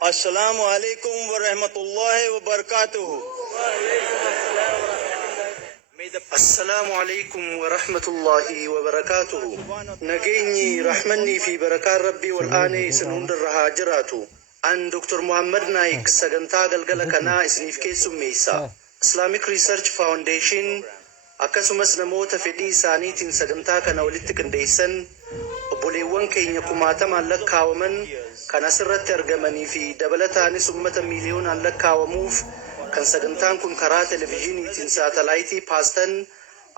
Assalamu alaikum wa rahmatullahi wa barakatuhu. السلام عليكم ورحمة الله وبركاته. نجيني رحمني في بركات ربي والآن سنون الرهاجراتو. أن دكتور محمد نايك سجنتا قلقلك أنا اسنيف كيسو ميسا Islamic Research Foundation akkasumas namoota fedhii isaaniitiin sagantaa kana walitti qindeessan obboleewwan keenya kumaatamaan lakkaawaman kan asirratti argamanii fi dabalataanis uummata miiliyoonaan lakkaawamuuf kan sagantaan kun karaa televezyiiniitiin saatalaayitii paastan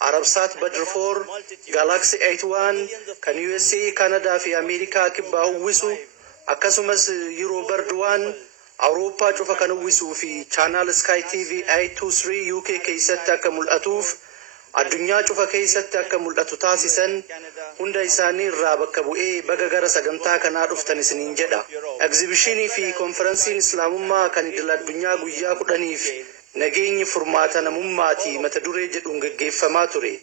Arabsat Badr 4 Galaxy 81 kan USA Kanadaa fi Ameerikaa kibbaa uwwisu akkasumas Eurobird 1 Awurooppaa cufa kan uwwisuu fi chaanaal Sky TV i23 UK keessatti akka mul'atuuf addunyaa cufa keessatti akka mul'atu taasisan hunda isaanii irraa bakka bu'ee baga gara sagantaa kanaa dhuftan isiniin jedha. Egzibishinii fi konferensiin Islaamummaa kan idil addunyaa guyyaa 10f nageenyi furmaata namummaatii mata duree jedhuun gaggeeffamaa ture.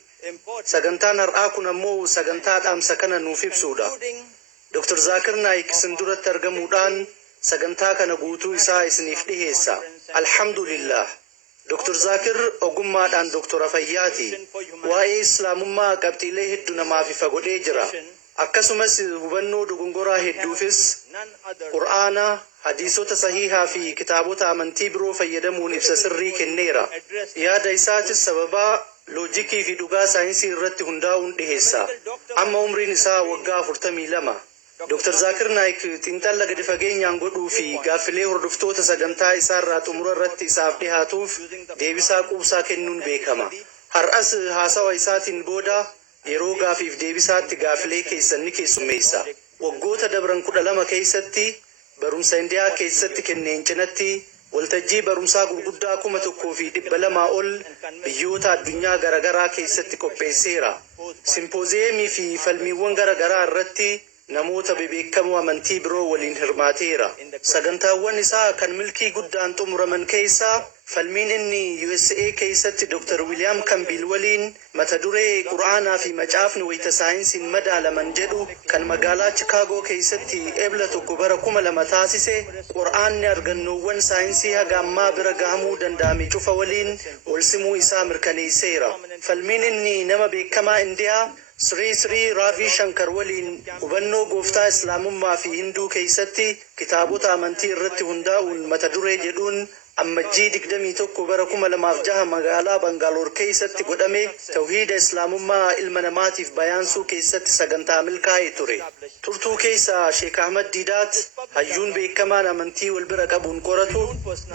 Sagantaan har'aa kun ammoo sagantaa dhaamsa kana nuuf ibsuudha. Dr. Zakir Naik isin duratti argamuudhaan sagantaa kana guutuu isaa isiniif dhiheessa. Alhamdulillah. Dr. Zakir ogummaadhaan doktora fayyaati. Waa'ee islaamummaa qabxiilee hedduu namaaf ifa godhee jira. Akkasumas hubannoo dogongoraa hedduufis Qur'aana, hadiisota sahihaa fi kitaabota amantii biroo fayyadamuun ibsa sirrii kenneera. Yaada isaatis sababaa loojikii fi dhugaa saayinsii irratti hundaa'uun dhiheessa. Amma umriin isaa waggaa 42. Dr. Zakir Naik xiinxala gadi fageenyaan godhuu fi gaaffilee hordoftoota sagantaa isaarraa xumura irratti isaaf dhihaatuuf deebisaa quubsaa kennuun beekama. Har'as haasawa isaatiin booda yeroo gaafiif deebisaatti gaaffilee keessan ni keessummeessa. Waggoota dabran 12 keessatti barumsa Indiyaa keessatti kenneen cinatti waltajjii barumsaa gurguddaa 1,200 ol biyyoota addunyaa garaagaraa keessatti qopheesseera. Simpoozeemii fi falmiiwwan garaagaraa irratti namoota bebeekamoo amantii biroo waliin hirmaateera. Sagantaawwan isaa kan milkii guddaan xumuraman keessaa falmiin inni USA keessatti Dr. William Campbell waliin mata duree Qur'aanaa fi macaafni wayita saayinsiin madaalaman jedhu kan magaalaa Chicaagoo keessatti ebla tokko bara 2000 taasise Qur'aanni argannoowwan saayinsii haga ammaa bira gahamuu danda'ame cufa waliin walsimuu isaa mirkaneesseera. Falmiin inni nama beekamaa Indiyaa Sri Ravi Shankar waliin hubannoo gooftaa Islaamummaa fi Hinduu keessatti kitaabota amantii irratti hundaa'uun mata duree jedhuun ammajjii 21 bara 2006 magaalaa Bangaaloor keessatti godhame tawhiida Islaamummaa ilma namaatiif bayaansuu keessatti sagantaa milkaa'ee ture. Turtuu keessa Sheekh Ahmad Diidaat hayyuun beekamaan amantii wal bira qabuun qoratu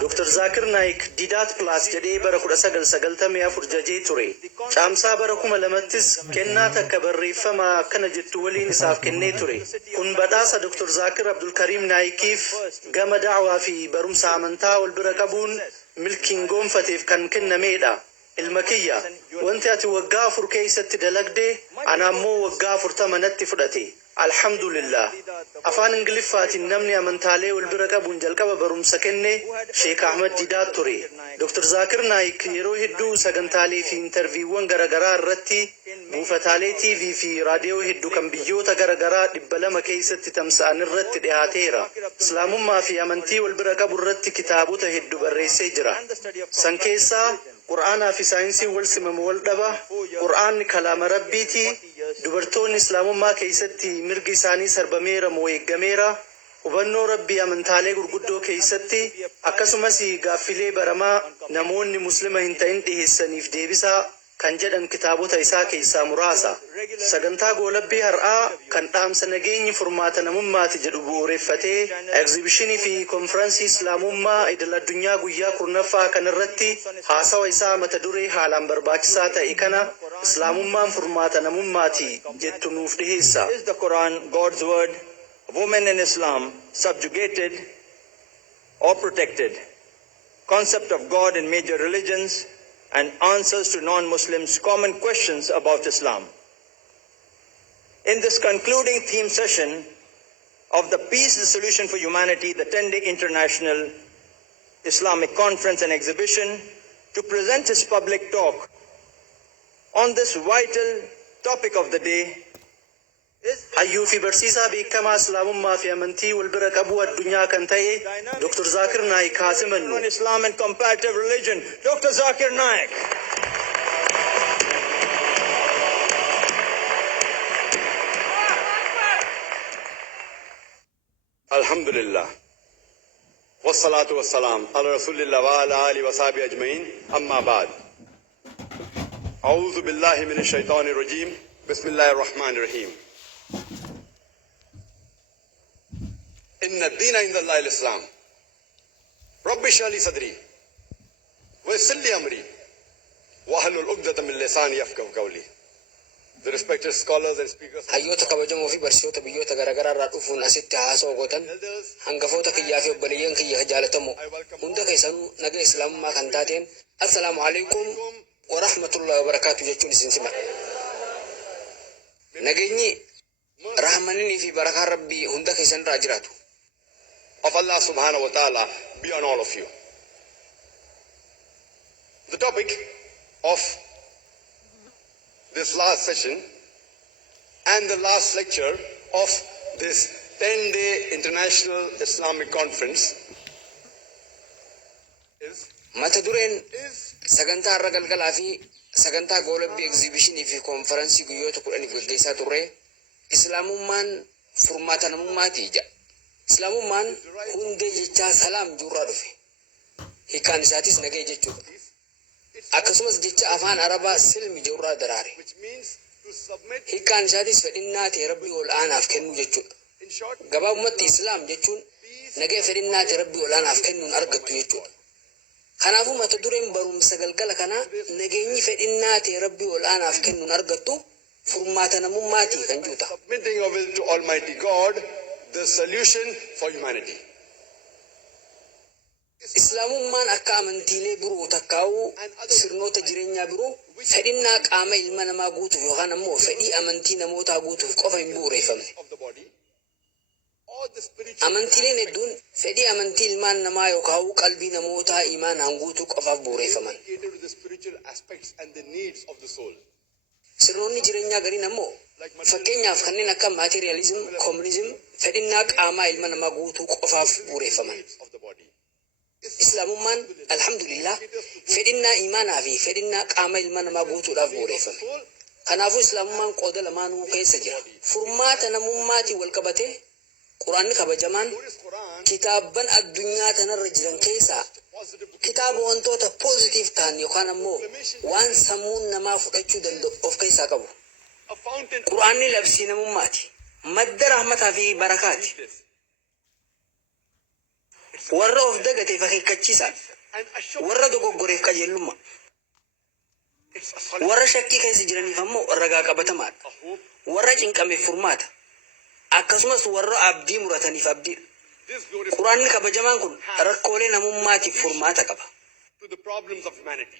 Dr. Zakir Naik Diidaat Plus jedhee bara 1994 jajee ture. Caamsaa bara 2000ttis kennaa takka barreeffama akkana jettu waliin isaaf kennee ture. Kun badhaasa Dr. Zakir Abdul Karim Naikiif gama da'waa fi barumsa amantaa wal bira qabuun milkiin goonfateef kan kennameedha. Ilma kiyya, wanti ati waggaa 4 keessatti dalagde ana ammoo waggaa 40 natti fudhate. Alhamdulillah. Afaan Ingiliffaatiin namni amantaalee wal bira qabuun jalqaba barumsa kenne Sheekh Ahmad Diidaat ture. Dr. Zakir Naik yeroo hedduu sagantaalee fi intarviiwwan garaagaraa irratti buufataalee TV fi raadiyoo hedduu kan biyyoota garaagaraa 200 keessatti tamsa'an irratti dhihaateera. Islaamummaa fi amantii wal bira qabu irratti kitaabota hedduu barreessee jira. San keessaa Qur'aanaa fi saayinsii wal simamu wal dhaba. Qur'aanni kalaama Rabbiiti. Dubartoonni Islaamummaa keessatti mirgi isaanii sarbameera moo eeggameera. Hubannoo Rabbii amantaalee gurguddoo keessatti akkasumas gaaffilee baramaa namoonni muslima hin ta'in dhiheessaniif deebisaa kan jedhan kitaabota isaa keessaa muraasa. Sagantaa goolabbii har'aa kan dhaamsa nageenyi furmaata namummaati jedhu bu'uureffatee egzibishinii fi konferensii Islaamummaa idil addunyaa guyyaa 10ffaa kanarratti haasawa isaa mata duree haalaan barbaachisaa ta'e kana Islaamummaan furmaata namummaati jettu nuuf dhiheessa. Is the Quran God's word? Women in Islam subjugated or protected? Concept of God in major religions and answers to non-Muslims' common questions about Islam. In this concluding theme session of the Peace, the Solution for Humanity, the 10-day International Islamic Conference and Exhibition, to present his public talk on this vital topic of the day, hayyuu fi barsiisaa beekamaa islaamummaa fi amantii wal bira qabuu addunyaa kan ta'e Dr. Zakir Naik haa simannu. on Islam and comparative religion, Dr. Zakir Naik. Alhamdulillah. Wassalatu wassalam ala rasulillah wa ala alihi wa sahbihi ajma'in. Amma ba'd. A'udhu billahi minash shaitanir rajim. Bismillahir rahmanir rahim. Inna ad-dina inda Allah al-Islam. Rabbi shrah li sadri wa yassir li amri wa ahlul 'uqdatam min lisani yafqahu qawli. The respected scholars and speakers, hayyoota kabajamoo fi barsiisota biyyoota garaagaraa irraa dhufuun asitti haasoo gootan hangafoota kiyyaa fi obboleeyyan kiyya jaalatamoo hunda keessanuu nagaa islaamummaa kan taateen assalaamu alaikum wa rahmatullahi wa barakaatu jechuun isin sima. Nageenyi rahmaninii fi barakaan rabbii hunda keessan irraa jiraatu. of Allah subhanahu wa ta'ala be on all of you. The topic of this last session and the last lecture of this 10-day International Islamic Conference Mata dureen sagantaa har'a galgalaa fi sagantaa goolabbii egziibishinii fi koonferansii guyyoota 10 gaggeessaa turre islaamummaan furmaata namummaati jedha. Islaamummaan hundee jechaa salaam jirraa dhufe. Hiikaan isaatis nagee jechuudha. Akkasumas jecha afaan arabaa silmi jirraa daraare. Hiikaan isaatis fedhinnaa ta'e rabbii ol aanaaf kennuu jechuudha. Gabaabumatti islaam jechuun nagee fedhinnaa ta'e rabbii ol aanaaf kennuun argattu jechuudha. Kanaafuu mata dureen barumsa galgala kanaa nageenyi fedhinnaa ta'e rabbii ol aanaaf kennuun argattu furmaata namummaati kan juuta. submitting your will to Almighty God, the solution for humanity. Islaamummaan akka amantiilee biroo takkaa'uu sirnoota jireenyaa biroo fedhinnaa qaama ilma namaa guutuuf yookaan ammoo fedhii amantii namootaa guutuuf qofa hin bu'uureffamne. Of the body or the spiritual Amantiileen hedduun fedhii amantii ilmaan namaa yookaan qalbii namootaa imaanaan guutuu qofaaf bu'uureffaman. dedicated to the spiritual aspects and the needs of the soul. Sirnoonni jireenyaa gariin ammoo fakkeenyaaf kanneen akka maateriyaalizim, koomunizim fedhinnaa qaamaa ilma namaa guutuu qofaaf bu'uureffaman. Of the body. Islaamummaan alhamdulillah fedhinnaa imaanaa fi fedhinnaa qaama ilma namaa guutuudhaaf bu'uureffame. Kanaafuu islaamummaan qooda lamaanuu keessa jira. Furmaata namummaatiin wal qabatee Quraanni kabajamaan kitaabban addunyaa tanarra jiran keessaa kitaaba wantoota poozitiif ta'an yookaan ammoo waan sammuun namaa fudhachuu danda'u of keessaa qabu. A fountain Quraanni labsii namummaati. Madda rahmataa fi barakaati. Warra of dagateef akeekkachiisaa. and assurance. Warra dogoggoreef qajeelummaa. It's a solid Warra shakkii keessa jiraniif ammoo ragaa qabatamaadha. hope. Warra cinqameef furmaata. Akkasumas warra abdii murataniif abdiidha. This glorious Quraanni kabajamaan kun rakkoolee namummaatiif furmaata qaba. to the problems of humanity.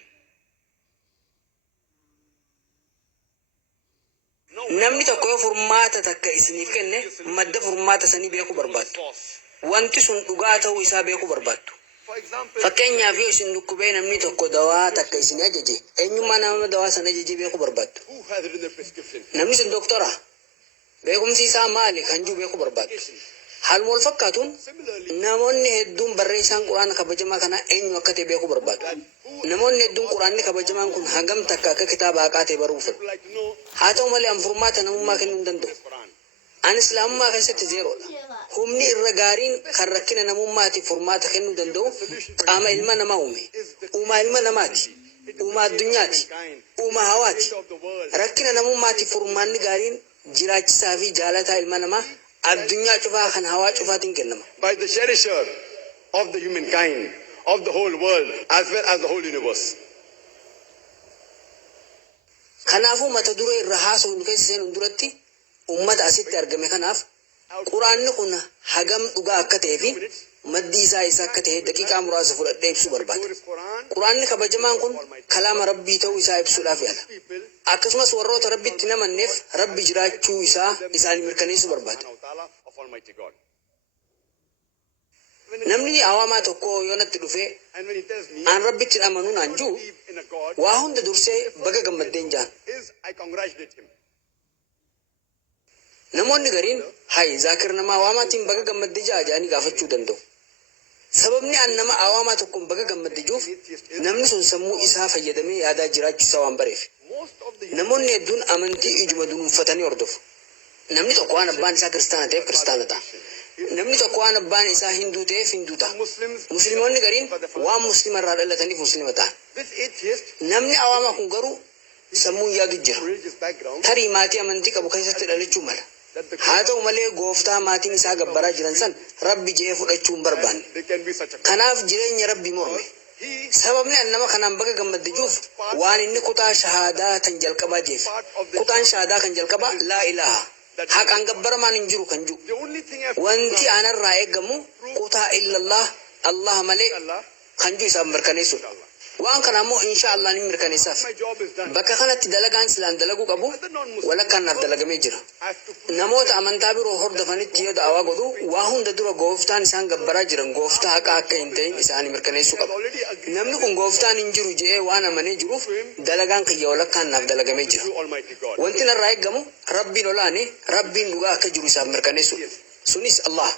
Namni tokko yoo furmaata takka isiniif kenne madda furmaata sanii beekuu barbaaddu. Source. Wanti sun dhugaa ta'uu isaa beekuu barbaaddu. For example, Fakkeenyaaf yoo isin dhukkubee namni tokko dawaa takka isin ajaje eenyummaa nama dawaa sana ajaje beekuu barbaaddu. who has written the prescription? Namni sun doktora beekumsi isaa maali kan jiru beekuu barbaaddu. Haaluma wal fakkaatuun Similarly, namoonni hedduun barreessaan quraana kabajamaa kanaa eenyu akka ta'e beekuu barbaadu. Namoonni hedduun quraanni kabajamaan kun hangam takka akka kitaaba haqaa ta'e baruu fedhu. would like to know Haa ta'u malee an furmaata namummaa kennuu hin danda'u. Quran. An islaamummaa keessatti zeeroodha. Humni irra gaariin kan rakkina namummaatiif furmaata kennuu danda'u qaama ilma namaa uume. Uumaa ilma namaati. Uumaa addunyaati. Uumaa hawaati. Of the world. Rakkina namummaatiif furmaanni gaariin jiraachisaa fi jaalataa ilma namaa addunyaa cufaa kan hawaa cufaatiin kennama. By the cherisher of the humankind, of the whole world, as well as the whole universe. Kanaafuu mata duree irra haasofnu keessa seenuun duratti uummata asitti argame kanaaf quraanni kun hagam dhugaa akka ta'ee fi maddi isaa isa akka ta'e daqiiqaa muraasa fudhadhee ibsuu barbaada. Glorious Quran. Quraanni kabajamaan kun kalaama rabbii ta'uu isaa ibsuudhaaf yaala. People Akkasumas warroota rabbitti namanneef rabbi jiraachuu isaa isaanii mirkaneessuu barbaada. subhanahu wa ta'ala of Almighty God. Namni awaamaa tokko yoo natti dhufee And when he tells me, aan rabbitti amanuu naan jiru believe in a God, waa hunda dursee baga gammaddeen jaan. I congratulate him. namoonni gariin hay zaakir nama awaamaatiin baga gammadde jaajanii gaafachuu danda'u. Sababni an nama awaamaa tokkoon baga gammadde juuf namni sun sammuu isaa fayyadamee yaadaa jiraachuusaa waan bareef. Namoonni hedduun amantii ijuma dunuunfatanii hordofu. Namni tokko waan abbaan isaa kiristaana ta'eef kiristaana ta'a. Namni tokko waan abbaan isaa hinduu ta'eef hinduu ta'a. Musliimoonni gariin waan muslima irraa dhalataniif muslima ta'an. Namni awaamaa kun garuu sammuun yaadu jira. Tarii maatii amantii qabu keessatti dhalachuu mala. Haa ta'u malee gooftaa maatiin isaa gabbaraa jiran san rabbi jedhee fudhachuu hin barbaanne. Kanaaf jireenya rabbi morme. Sababni an nama kanaan baga gammadde juuf waan inni kutaa shahaadaa tan jalqabaa jeef. Kutaan shahaadaa kan jalqabaa laa ilaaha. Haqaan gabbaramaan hin jiru kan jiru. Wanti anarraa eegamu kutaa illallah Allah malee kan jiru isaan mirkaneessudha. Waan kana ammoo insha Allah ni mirkaneessaaf. Bakka kanatti dalagaan silaan dalaguu qabu walakkaan naaf dalagamee jira. Namoota amantaa biroo hordofanitti yoo da'awaa godhu waa hunda dura gooftaan isaan gabbaraa jiran gooftaa haqaa akka hin ta'in isaanii mirkaneessuu qaba. Namni kun gooftaan hin jiru jedhee waan amanee jiruuf dalagaan kiyya walakkaan naaf dalagamee jira. Wanti narraa eegamu rabbiin olaane rabbiin dhugaa akka jiru isaaf mirkaneessu. Sunis Allah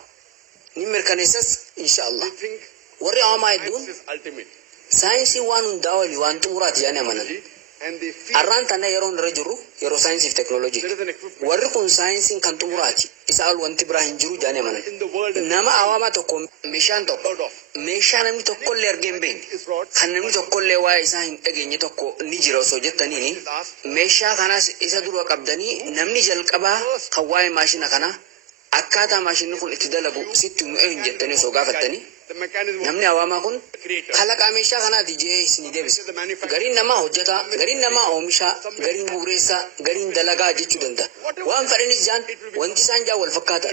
ni mirkaneessas insha Allah. Warri awaamaa hedduun saayinsii waan hundaa olii waan xumuraati jedhanii amanan. Arraan tana yeroon irra jirru yeroo saayinsii fi teknooloojii. Warri kun saayinsiin kan xumuraati. Isa ol wanti biraa hin jiru jedhanii amanan. Nama awaamaa tokko meeshaa namni tokkollee argee hin beekne kan namni tokkollee waa'ee isaa hin dhageenye tokko ni jira osoo jettaniini meeshaa kanaas isa dura qabdanii namni jalqabaa kan waa'ee maashina kanaa akkaataa maashinni kun itti dalagu sitti himuu hin jettanii osoo gaafattanii namni awaamaa kun kalaqaa meeshaa kanaati jee isinii deebisa. Gariin namaa hojjeta, gariin namaa oomisha, gariin bu'uureessa, gariin dalagaa jechuu danda'a. Waan fedhanis jaan wanti isaan jaan wal fakkaata.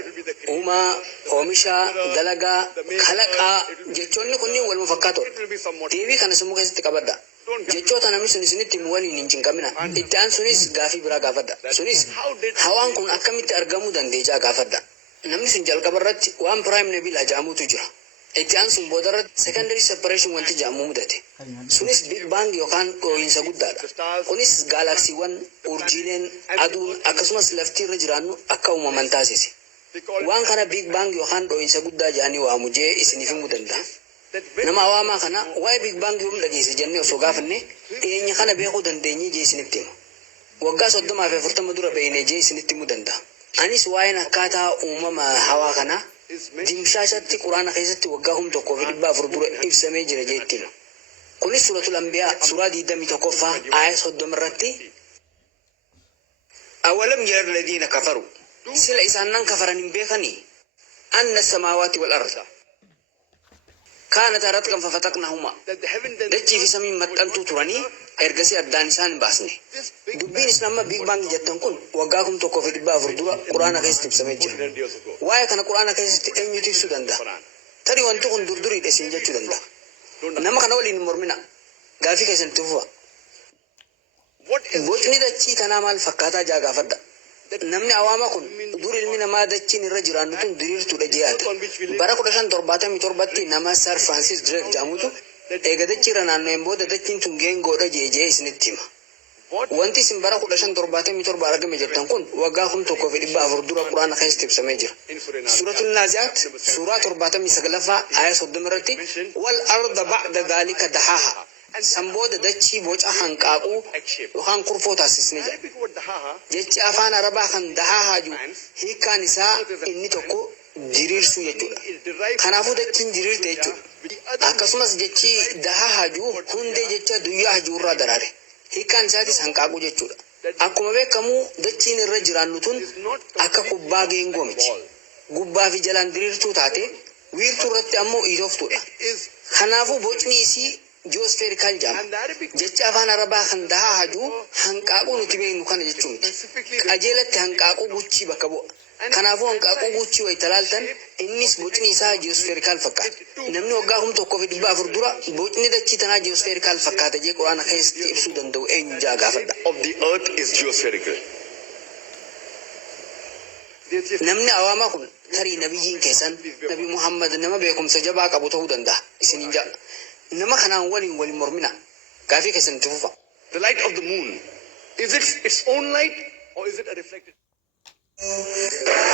Uumaa, oomisha, dalagaa, kalaqaa jechoonni kunniin wal fakkaatoodha. Deebii kana sammuu keessatti qabadha. Jechoota namni sun isinitti himu waliin hin cinqamina. Itti aan sunis gaafii biraa gaafadha. Sunis hawaan kun akkamitti argamuu dandeecha gaafadha. Namni sun jalqaba irratti waan piraayim nabiilaa jedhamutu jira. Itti aan sun booda irratti secondary separation wanti jedhamu mudate. Sunis big bang yookaan dhoohinsa guddaadha. Kunis gaalaksiiwwan, urjiileen, aduun akkasumas lafti irra jiraannu akka uumaman taasise. Waan kana big bang yookaan dhoohinsa guddaa jedhanii waamu jee isiniif himuu danda'a. Nama awaamaa kana waa'ee big bang yoom dhageesse jennee osoo gaafanne dhiyeenya kana beekuu dandeenye jee isinitti hima. Waggaa 30 fi 40 dura beeknee jee isinitti himuu danda'a. Anis waa'een akkaataa uumama hawaa kanaa dimshaashatti quraana keessatti waggaa 1,400 dura ibsamee jira jeetti hima. Kunis suuratul Anbiyaa suuraa 21ffaa aaya 30 irratti awalam yara alladhiina kafaru sila isaan nan kafaran hin beekanii anna samaawaati wal arda كانت رتقا ففتقناهما دچي في سمين متقنتو تراني ارغسي ادان انسان باسني دبين اسلام بيج بانج جتن كون وغاكم توكو في دبا فردورا قران كيس تبسمج واي كان قران كيس انيتي سودندا تري وانتو كون دردري دسين جچو دندا نما كان ولي مرمنا غافي كيسن تفوا بوچني دچي تنا مال فكاتا جا غافدا namni awaamaa kun dur ilmi namaa dachiin irra jiraannu tun diriirtuudha jeyaata. Bara 1577tti nama Sir Francis Drake jedhamutu eega dachiirra naanna'een booda dachiin tun geengoodha jee isinitti hima. Wanti isin bara 1577 argame jettan kun waggaa 1,400 dura quraana keessatti ibsamee jira. Suuratul Naazi'aat suuraa 79ffaa aaya 30 irratti wal arda ba'da dhaalika dahaha. Sambooda dachii boca hanqaaquu yookaan kurfoo taasisni jira. Jechi afaan Arabaa kan dahahaa jiru hiikkaan isaa inni tokko diriirsuu jechuudha. Kanaafuu dachiin diriirte jechuudha. Akkasumas jechi dahahaa jiru hundee jecha duyyaa jiru irraa daraare. Hiikkaan isaatis hanqaaquu jechuudha. Akkuma beekamu dachiin irra jiraannu tun akka kubbaa geengoo miti. Gubbaa fi jalaan diriirtuu taate wiirtuu irratti ammoo iitooftuudha. Kanaafuu bocni isii geospherical jedhama. Jecha afaan Arabaa kan dahahaa jiru hanqaaquu nuti beeknu kana jechuun qajeelatti hanqaaquu guchii bakka bu'a. Kanaafuu hanqaaquu guchii wayita laaltan innis bocni isaa geospherical fakkaata. Namni waggaa 1,400 dura bocni dachii tanaa geospherical fakkaata jee quraana keessatti ibsuu danda'u eenyu jaa gaafadha. Of the earth is geospherical. Namni awaamaa kun tarii nabiyyiin keessan Nabi Muhammad nama beekumsa jabaa qabu ta'uu danda'a isiniin jedha. Nama kanaan waliin mormina gaafii keessatti fufa. The light of the moon, is it its own light or is it a reflected?